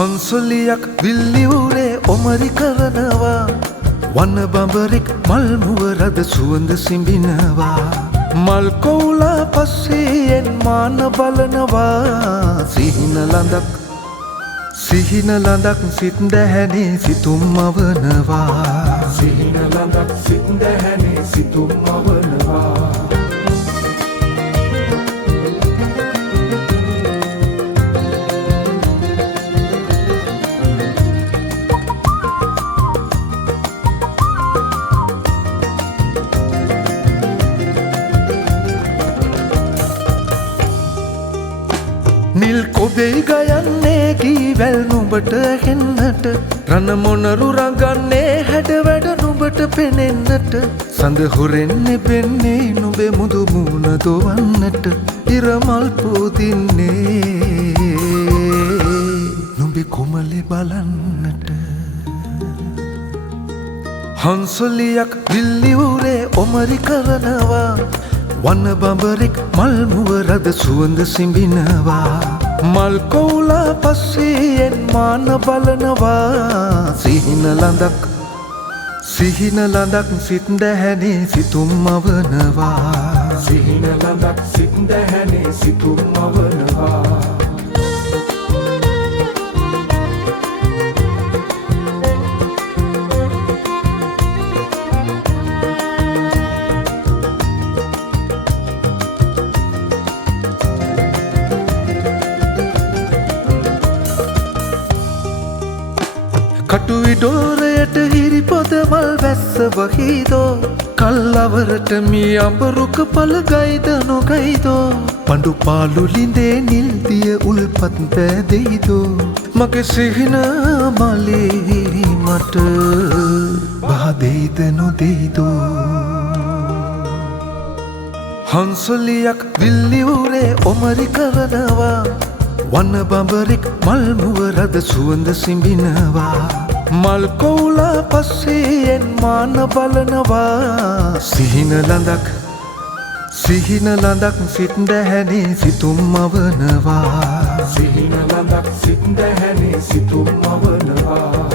හංසොලියක් විල්ලිවුරේ ඔමරි කරනවා වන බඹරෙක් මල් මුවරද සුවඳ සිඹිනවා මල් කෝලා පස්සෙන් මාන බලනවා සිහින ලඳක් සිත් දැහැනේ සිතුම් අවනවා සිහින ලඳක් සිත් දැහැනේ සිතුම් අවනවා නිල් කොබෙයි ගයන්නේ ගීවැල් නුඹට ඇහෙන්නට රණ මොනරු රඟන්නේ හැඩ වැඩ නුඹට පෙනෙන්නට සඳ හොරෙන්නේ පෙන්නේ නුඹේ මුදු මූණ දොවන්නට ඉරමල් පොදින්නේ නුඹේ කොමලේ බලන්නට හංසොලියක් විල්ලිවුරේ ඔමරි කරනවා වන බඹරෙක් මල් මුවරද සුවඳ සිඹිනවා මල් කෝලා පස්සෙන් මාන බලනවා සිහින ලඳක් සිත් දැහැනේ සිතුම් අවනවා සිහින ලඳක් සිත් දැහැනේ සිතුම් අවනවා කටුවිඩෝරයට හිරි පොද මල් වැස්ස වහිදෝ කල්ලවරට මී අඹරුක පළගයිද නොගයිදෝ පඬු පාලු ලිඳේ නිල්දිය උල්පත් බෑදෙයිදෝ මගේ සිහින මලේ මට බහදෙයිද නොදෙයිදෝ හංසොලියක් විල්ලිවුරේ ඔමරි කරනවා වන බඹරෙක් මල් මුවරද සුවඳ සිඹිනවා මල් කෝලා පස්සෙන් මාන බලනවා සිහින ලඳක් සිත් දැහැනේ සිතුම් අවනවා සිහින ලඳක් සිත් දැහැනේ සිතුම් අවනවා